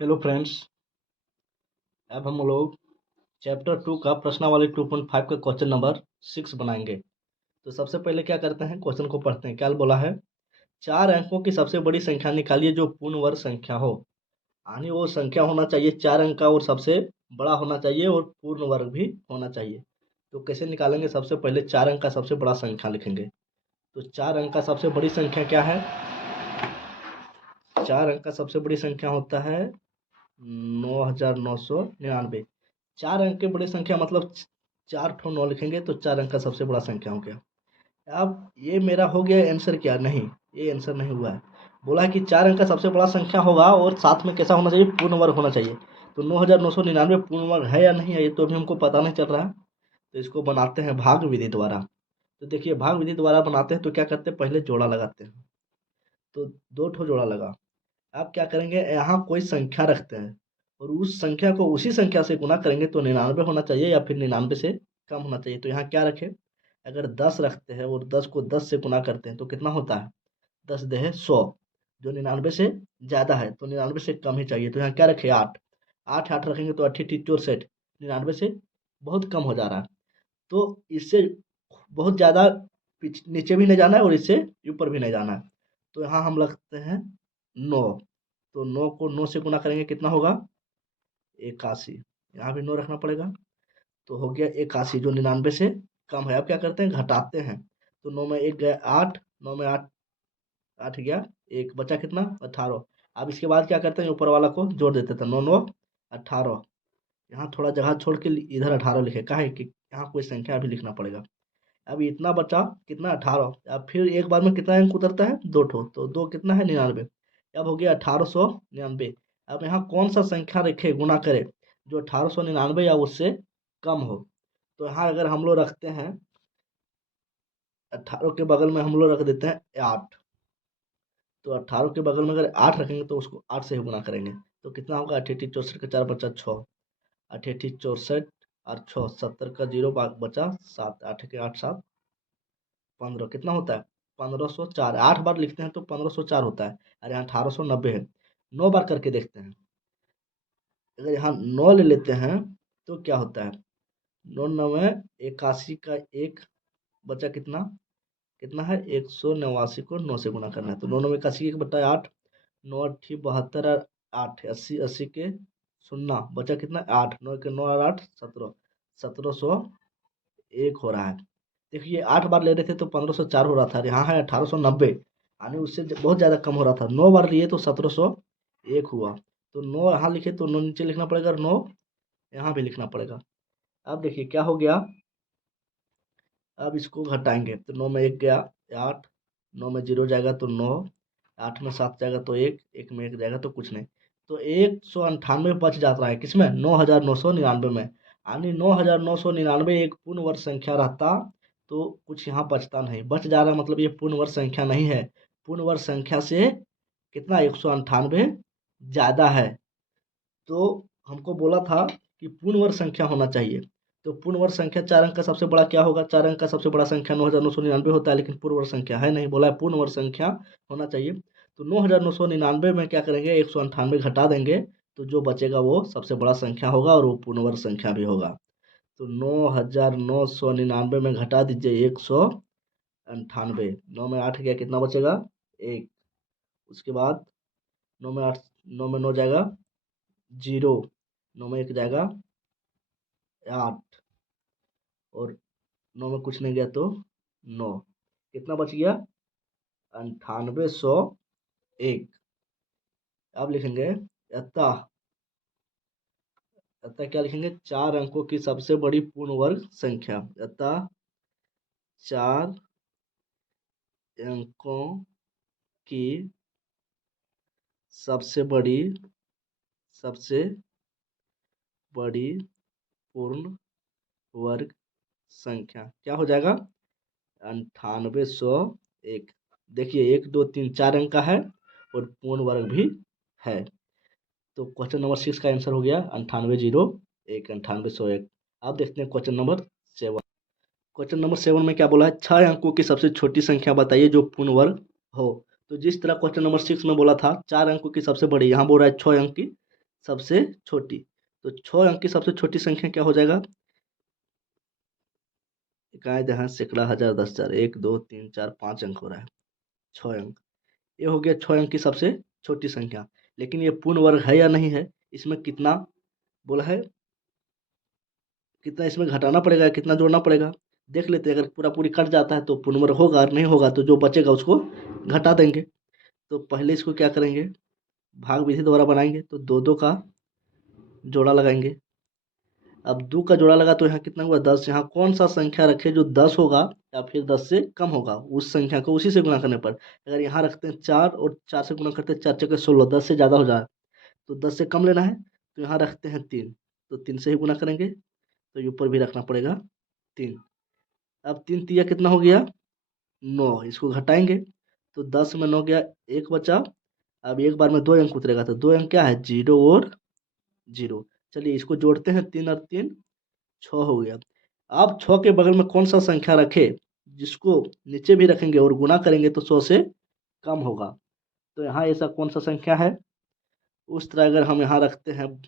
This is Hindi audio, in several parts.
Hello friends. अब हम लोग चैप्टर 2 का प्रश्नावली 2.5 का क्वेश्चन नंबर 6 बनाएंगे। तो सबसे पहले क्या करते हैं, क्वेश्चन को पढ़ते हैं। क्या बोला है? 4 अंकों की सबसे बड़ी संख्या निकालिए जो पूर्ण वर्ग संख्या हो। यानी वो संख्या होना चाहिए 4 अंक का और सबसे बड़ा होना चाहिए और पूर्ण वर्ग भी होना चाहिए। तो कैसे निकालेंगे? सबसे पहले 4 अंक का सबसे बड़ा संख्या लिखेंगे। तो 4 अंक का सबसे बड़ी संख्या क्या है? 4 अंक का सबसे बड़ी संख्या होता है 9999। 4 अंक की बड़ी संख्या मतलब 4 ठो 9 लिखेंगे तो 4 अंक का सबसे बड़ा संख्या हो गया। अब ये मेरा हो गया आंसर। क्या? नहीं, ये आंसर नहीं हुआ है। बोला है कि 4 अंक का सबसे बड़ा संख्या होगा और साथ में कैसा होना चाहिए? पूर्ण वर्ग होना चाहिए। तो 9999 पूर्ण वर्ग है या नहीं है, ये तो अभी हमको पता नहीं चल रहा है। तो इसको बनाते हैं भाग विधि द्वारा। तो देखिए, भाग विधि द्वारा बनाते हैं तो क्या करते हैं, पहले जोड़ा लगाते हैं। तो 2 ठो जोड़ा लगा। आप क्या करेंगे, यहाँ कोई संख्या रखते हैं और उस संख्या को उसी संख्या से गुना करेंगे तो 99 होना चाहिए या फिर 99 से कम होना चाहिए। तो यहाँ क्या रखें? अगर 10 रखते हैं और 10 को 10 से गुना करते हैं तो कितना होता है? 10 दे 100, जो 99 से ज़्यादा है तो 99 से कम ही चाहिए। तो यहाँ क्या रखें? 8। 8 8 रखेंगे तो 8 8 64, 99 से बहुत कम हो जा रहा है। तो इससे बहुत ज़्यादा नीचे भी नहीं जाना है और इससे ऊपर भी नहीं जाना है। तो यहाँ हम रखते हैं 9। तो 9 को 9 से गुना करेंगे, कितना होगा? 81। यहाँ भी 9 रखना पड़ेगा। तो हो गया 81 जो 99 से कम है। अब क्या करते हैं, घटाते हैं। तो 9 में 1 गया 8, 9 में 8, 8 गया 1, बचा कितना? 18। अब इसके बाद क्या करते हैं, ऊपर वाला को जोड़ देते थे। 9 9 18। यहाँ थोड़ा जगह छोड़ के इधर 18 लिखे, काहे कि यहाँ कोई संख्या अभी लिखना पड़ेगा। अब इतना बचा कितना? 18। अब फिर एक बार में कितना अंक उतरता है? 2 ठो। तो 2 कितना है? 99। अब हो गया 1899। अब यहाँ कौन सा संख्या रखे, गुना करे जो 1899 या उससे कम हो। तो यहाँ अगर हम लोग रखते हैं 18 के बगल में हम लोग रख देते हैं 8। तो 18 के बगल में अगर 8 रखेंगे तो उसको 8 से ही गुना करेंगे। तो कितना होगा? 88 64 का 4 बचा 6, 88 64 और 6 70 का 0 बचा 7, 8 के 8 7 15, कितना होता है? 1504। 8 बार लिखते हैं तो 1504 होता है और यहाँ 1890 है। 9 बार करके देखते हैं। अगर यहाँ 9 ले लेते हैं तो क्या होता है? 9 9 81 का 1 बचा कितना? कितना है? 189 को 9 से गुना करना है। तो 9 9 81 1 बटा 8, 9 8 72 और 8 80 80 के 0 बचा कितना? 8, 9 के 9 और 8 17, 1701 हो रहा है। देखिए 8 बार ले रहे थे तो 1504 हो रहा था, यहाँ है 1890, यानी उससे बहुत ज़्यादा कम हो रहा था। 9 बार लिए तो 1701 हुआ। तो 9 यहाँ लिखे तो 9 नीचे लिखना पड़ेगा और 9 यहाँ भी लिखना पड़ेगा। अब देखिए क्या हो गया। अब इसको घटाएंगे तो 9 में 1 गया 8, 9 में 0 जाएगा तो 9, 8 में 7 जाएगा तो 1, 1 में 1 जाएगा तो कुछ नहीं। तो 198 बच जाता है, किसमें? 9999 में। यानी 9999 एक पूर्ण वर्ग संख्या रहता तो कुछ यहाँ बचता नहीं। बच जा रहा मतलब ये पूर्ण वर्ग संख्या नहीं है। पूर्ण वर्ग संख्या से कितना? 198 ज़्यादा है। तो हमको बोला था कि पूर्ण वर्ग संख्या होना चाहिए। तो पूर्ण वर्ग संख्या 4 अंक का सबसे बड़ा क्या होगा? 4 अंक का सबसे बड़ा संख्या 9999 होता है, लेकिन पूर्ण वर्ग संख्या है नहीं। बोला है पूर्ण वर्ग संख्या होना चाहिए। तो 9999 में क्या करेंगे? 198 घटा देंगे तो जो बचेगा वो सबसे बड़ा संख्या होगा और वो पूर्ण वर्ग संख्या भी होगा। तो 9999 में घटा दीजिए 198। 9 में 8 गया, कितना बचेगा? 1। उसके बाद 9 में 8, 9 में 9 जाएगा 0, 9 में 1 जाएगा 8 और 9 में कुछ नहीं गया तो 9, कितना बच गया? 9801। अब लिखेंगे अतः, अतः क्या लिखेंगे? 4 अंकों की सबसे बड़ी पूर्ण वर्ग संख्या। अतः 4 अंकों की सबसे बड़ी पूर्ण वर्ग संख्या क्या हो जाएगा? 9801। देखिए 1 2 3 4 अंक का है और पूर्ण वर्ग भी है। तो क्वेश्चन नंबर 6 का आंसर हो गया 9801, 9801। अब देखते हैं क्वेश्चन नंबर 7। क्वेश्चन नंबर 7 में क्या बोला है? 6 अंकों की सबसे छोटी संख्या बताइए जो पूर्ण वर्ग हो। तो जिस तरह क्वेश्चन नंबर 6 में बोला था 4 अंकों की सबसे बड़ी, यहाँ बोल रहा है 6 अंक की सबसे छोटी। तो 6 अंक की सबसे छोटी संख्या क्या हो जाएगा? इकाई, दहाई, सैकड़ा, हजार, 10,000, 1 2 3 4 5 अंक हो रहा है। 6 अंक, ये हो गया 6 अंक की सबसे छोटी संख्या। लेकिन ये पूर्ण वर्ग है या नहीं है, इसमें कितना बोला है, कितना इसमें घटाना पड़ेगा, कितना जोड़ना पड़ेगा, देख लेते हैं। अगर पूरा पूरी कट जाता है तो पूर्ण वर्ग होगा, और नहीं होगा तो जो बचेगा उसको घटा देंगे। तो पहले इसको क्या करेंगे, भाग विधि द्वारा बनाएंगे। तो दो दो का जोड़ा लगाएंगे। अब 2 का जोड़ा लगा तो यहाँ कितना हुआ, 10। यहाँ कौन सा संख्या रखे जो 10 होगा या फिर 10 से कम होगा, उस संख्या को उसी से गुणा करने पर। अगर यहाँ रखते हैं 4 और 4 से गुणा करते हैं, 4 चौके 16, 10 से ज़्यादा हो जाए तो 10 से कम लेना है। तो यहाँ रखते हैं 3, तो 3 से ही गुणा करेंगे। तो ऊपर भी रखना पड़ेगा 3। अब 3 तिया कितना हो गया, 9। इसको घटाएंगे तो 10 में 9 गया, 1 बचा। अब एक बार में 2 अंक उतरेगा, तो 2 अंक क्या है, 0 और 0। चलिए इसको जोड़ते हैं, 3 और 3 6 हो गया। अब 6 के बगल में कौन सा संख्या रखे जिसको नीचे भी रखेंगे और गुणा करेंगे तो 100 से कम होगा। तो यहाँ ऐसा कौन सा संख्या है, उस तरह अगर हम यहाँ रखते हैं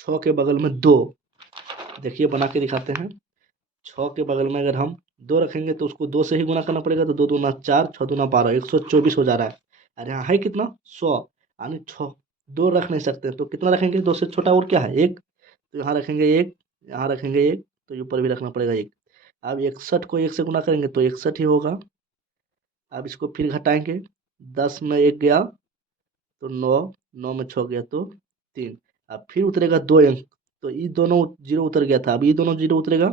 6 के बगल में 2, देखिए बना के दिखाते हैं। 6 के बगल में अगर हम 2 रखेंगे तो उसको 2 से ही गुना करना पड़ेगा। तो 2 दूना 4, 6 दूना 12, 124 हो जा रहा है। और यहाँ है कितना, 100। यानी 6 2 रख नहीं सकते, तो कितना रखेंगे, 2 से छोटा और क्या है, 1। तो यहाँ रखेंगे 1, यहाँ रखेंगे 1, तो ऊपर भी रखना पड़ेगा 1। अब 61 को 1 से गुना करेंगे तो 61 ही होगा। अब इसको फिर घटाएंगे, 10 में 1 गया तो 9, 9 में 6 गया तो 3। अब फिर उतरेगा 2 अंक, तो ये दोनों जीरो उतर गया था, अब ये दोनों जीरो उतरेगा,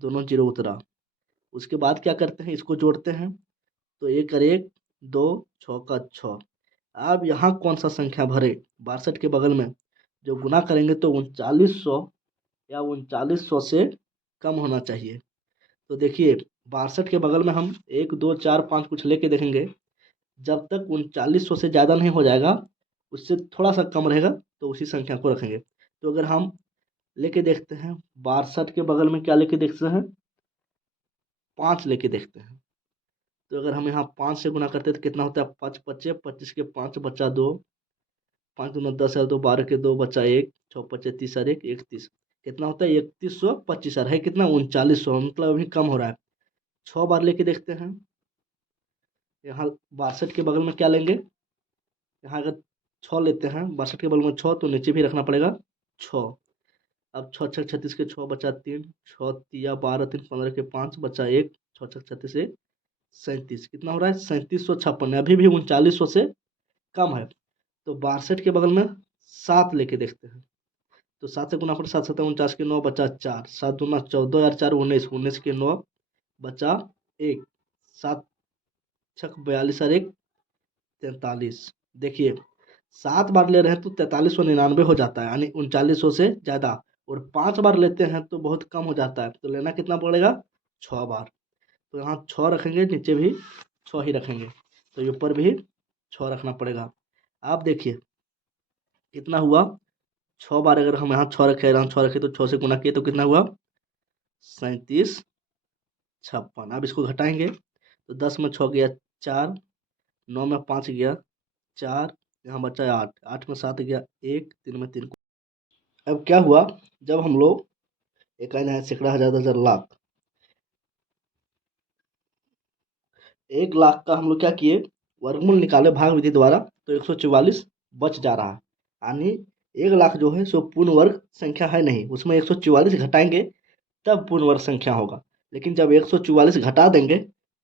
दोनों जीरो उतरा। उसके बाद क्या करते हैं, इसको जोड़ते हैं। तो 1 और 1 2, 6 का 6। अब यहाँ कौन सा संख्या भरे, 62 के बगल में जो गुना करेंगे तो 3900 या 3900 से कम होना चाहिए। तो देखिए 62 के बगल में हम 1 2 4 5 कुछ लेके देखेंगे, जब तक 3900 से ज़्यादा नहीं हो जाएगा, उससे थोड़ा सा कम रहेगा तो उसी संख्या को रखेंगे। तो अगर हम लेके देखते हैं 62 के बगल में क्या लेके देखते हैं, 5 लेके देखते हैं। तो अगर हम यहाँ 5 से गुना करते हैं तो कितना होता है, 5 पच्चे 25 के 5 बचा 2, 5 दूना 10 और 2 12 के 2 बचा 1, 6 पच्चे 30 और 1 31। कितना होता है, 3125 है कितना, 3900, मतलब अभी कम हो रहा है। 6 बार लेके देखते हैं। यहाँ 62 के बगल में क्या लेंगे, यहाँ अगर 6 लेते हैं, 62 के बगल में 6, तो नीचे भी रखना पड़ेगा 6। अब 6 छः 36 के 6 बचा 3, 6 तिया 12 3 15 के 5 बचा 1, 6 छः 36 से 37। कितना हो रहा है, 3756, अभी भी 3900 से कम है। तो 62 के बगल में 7 लेके देखते हैं। तो 7 से गुना पर 7 7 49 के 9 बचा 4, 7 दूना 14 और 4 19, 19 के 9 बचा 1, 7 छक 42 और 1 43। देखिए 7 बार ले रहे हैं तो 4399 हो जाता है, यानी 3900 से ज़्यादा। और 5 बार लेते हैं तो बहुत कम हो जाता है, तो लेना कितना पड़ेगा, 6 बार। तो यहाँ 6 रखेंगे, नीचे भी 6 ही रखेंगे, तो ऊपर भी 6 रखना पड़ेगा। आप देखिए कितना हुआ, 6 बार अगर हम यहाँ 6 रखे, यहाँ 6 रखे तो 6 से गुना किए तो कितना हुआ, 3756। अब इसको घटाएंगे तो 10 में 6 गया 4, 9 में 5 गया 4, यहाँ बचा 8, 8 में 7 गया 1, 3 में 3। अब क्या हुआ, जब हम लोग इकाई है सैकड़ा हजार 10,000 लाख, 1 लाख का हम लोग क्या किए, वर्गमूल निकाले भाग विधि द्वारा, तो 144 बच जा रहा है। यानी 1 लाख जो है सो पूर्ण वर्ग संख्या है नहीं, उसमें 144 घटाएंगे तब पूर्ण वर्ग संख्या होगा। लेकिन जब 144 घटा देंगे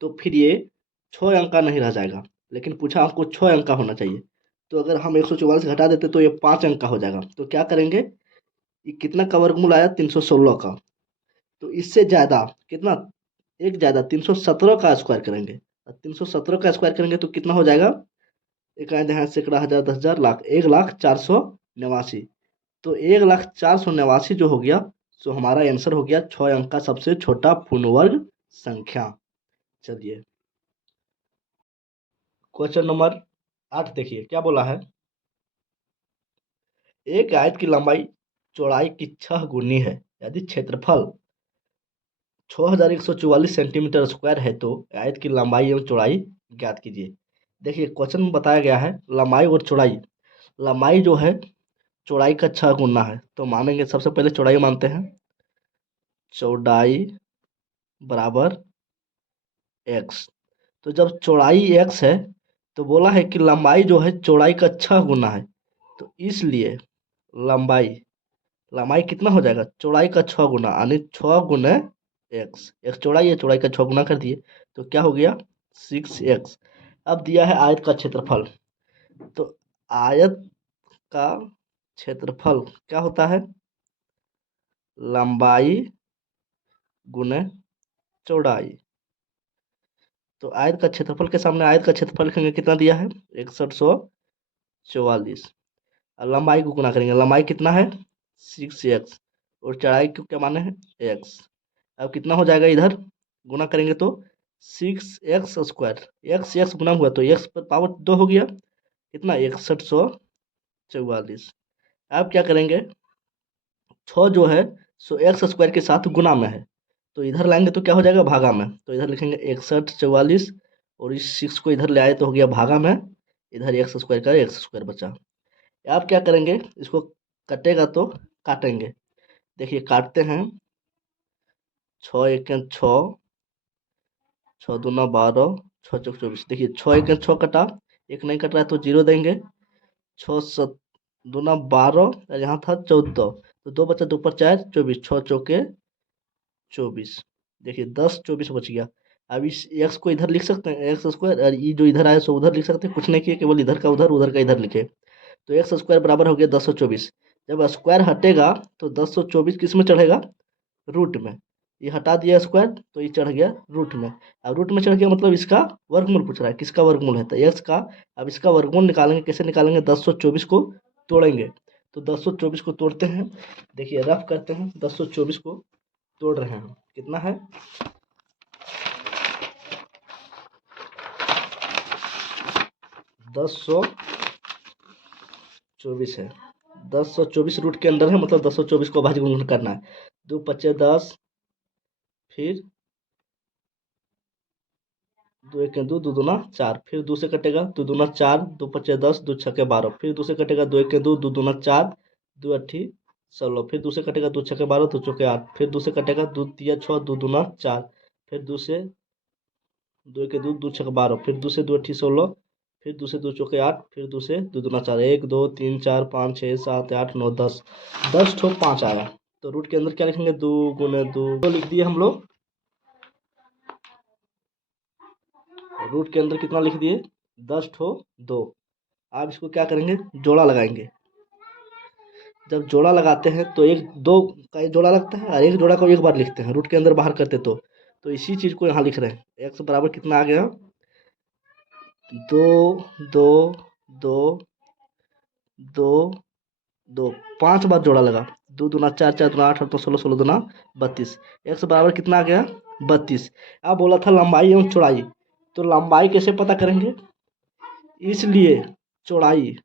तो फिर ये 6 अंक का नहीं रह जाएगा, लेकिन पूछा हमको 6 अंक का होना चाहिए। तो अगर हम 144 घटा देते तो ये 5 अंक का हो जाएगा। तो क्या करेंगे, ये कितना का वर्गमूल आया, 316 का। तो इससे ज़्यादा कितना, एक ज़्यादा 317 का स्क्वायर करेंगे। 317 का स्क्वायर करेंगे तो कितना हो जाएगा, इकाई दहाई सैकड़ा हजार 10,000 लाख, 1,04,89। तो 1,04,89 जो हो गया, सो हमारा आंसर हो गया 6 अंक का सबसे छोटा पूर्ण वर्ग संख्या। चलिए क्वेश्चन नंबर 8 देखिए क्या बोला है, एक आयत की लंबाई चौड़ाई की 6 गुनी है, यदि क्षेत्रफल 6,144 सेंटीमीटर स्क्वायर है तो आयत की लंबाई एवं चौड़ाई ज्ञात कीजिए। देखिए क्वेश्चन में बताया गया है लंबाई और चौड़ाई। लंबाई जो है चौड़ाई का 6 गुना है, तो मानेंगे सबसे पहले चौड़ाई मानते हैं। चौड़ाई बराबर एक्स। तो जब चौड़ाई एक्स है तो बोला है कि लंबाई जो है चौड़ाई का 6 गुना है, तो इसलिए लंबाई लंबाई कितना हो जाएगा, चौड़ाई का 6 गुना, यानी 6 गुने एक्स। एक्स चौड़ाई है, चौड़ाई का 6 गुना कर दिए तो क्या हो गया 6x। अब दिया है आयत का क्षेत्रफल, तो आयत का क्षेत्रफल क्या होता है, लंबाई गुने चौड़ाई। तो आयत का क्षेत्रफल के सामने आयत का क्षेत्रफल लिखेंगे, कितना दिया है 6144। और लंबाई को गुना करेंगे, लंबाई कितना है 6x, और चौड़ाई को क्या माने हैं x। अब कितना हो जाएगा, इधर गुना करेंगे तो 6x², एक्स एक्स गुना हुआ तो x पर पावर 2 हो गया, कितना 6144। अब क्या करेंगे, 6 जो है सो x² के साथ गुना में है, तो इधर लाएंगे तो क्या हो जाएगा भागा में, तो इधर लिखेंगे 6144, और इस 6 को इधर ले आए तो हो गया भागा में, इधर x² का x² बचा। आप क्या करेंगे, इसको कटेगा तो काटेंगे, देखिए काटते हैं, 6 एक 6, 6 दूना 12, 6 चौक 24। देखिए 6 एक 6 कटा, एक नहीं कट रहा है तो 0 देंगे, 6 7 दूना 12, और यहाँ था 14, तो 2 बचा 2 पर 4 24, 6 चौके 24। देखिए 10 24 बच गया। अब इस x को इधर लिख सकते हैं x², और ये जो इधर आया सो उधर लिख सकते हैं, कुछ नहीं किए, केवल इधर का उधर का इधर लिखे, तो x² बराबर हो गया 1024। जब स्क्वायर हटेगा तो 1024 किस में चढ़ेगा, रूट में। ये हटा दिया स्क्वायर तो ये चढ़ गया रूट में। अब रूट में चढ़ गया मतलब इसका वर्गमूल पूछ रहा है, किसका वर्गमूल है, तो एक्स का। अब इसका वर्गमूल निकालेंगे, कैसे निकालेंगे, 1024 को तोड़ेंगे, तो 1024 को तोड़ते हैं, देखिए रफ करते हैं, 1024 को तोड़ रहे हैं, कितना है 1024 है, 1024 रूट के अंदर है, मतलब 1024 को भाज्य गुणन करना है, 2 पच्चे 10, फिर 2 एक 2, 2 दूना 4, फिर 2 से कटेगा, 2 दूना 4, 2 पच्चे 10, 2 छक्के 12, फिर 2 से कटेगा, 2 एक 2, 2 दूना 4, 2 अट्ठी 16, फिर 2 से कटेगा, 2 छक्के 12, 2 चौके 8, फिर 2 से कटेगा, 2 तिया 6, 2 दूना 4, फिर 2 से 2 एक 2, 2 छक्के 12, फिर 2 से 2 अट्ठी 16, फिर 2 से 2 चौके 8, फिर 2 से 2 दूना 4, 1 2 3 4 5 6 7 8 9 10, 10 ठो 5 आया। तो रूट के अंदर क्या लिखेंगे, 2 गुने 2 लिख दिए हम लोग, रूट के अंदर कितना लिख दिए 10 ठो 2। आप इसको क्या करेंगे, जोड़ा लगाएंगे। जब जोड़ा लगाते हैं तो एक दो का एक जोड़ा लगता है, और एक जोड़ा को एक बार लिखते हैं, रूट के अंदर बाहर करते तो इसी चीज को यहाँ लिख रहे हैं, x बराबर कितना आ गया 2 2 2 2 2, 5 बार जोड़ा लगा, 2 दूना 4, 4 दूना 8, 8 तो 16, 16 दूना 32, x बराबर कितना आ गया 32। अब बोला था लंबाई एवं चौड़ाई, तो लंबाई कैसे पता करेंगे, इसलिए चौड़ाई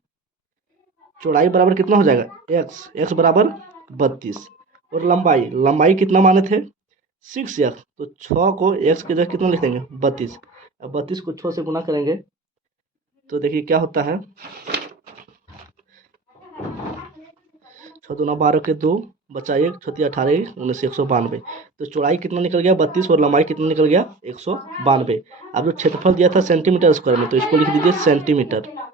चौड़ाई बराबर कितना हो जाएगा x बराबर 32, और लंबाई कितना माने थे 6x, तो 6 को x की जगह कितना लिख देंगे 32। अब 32 को 6 से गुना करेंगे तो देखिए क्या होता है, 6 दूना 12 के 2, बचा 1, 6 18 19, 192। तो चौड़ाई कितना निकल गया 32, और लंबाई कितना निकल गया 192। अब जो क्षेत्रफल दिया था सेंटीमीटर स्क्वायर में, तो इसको लिख दीजिए सेंटीमीटर।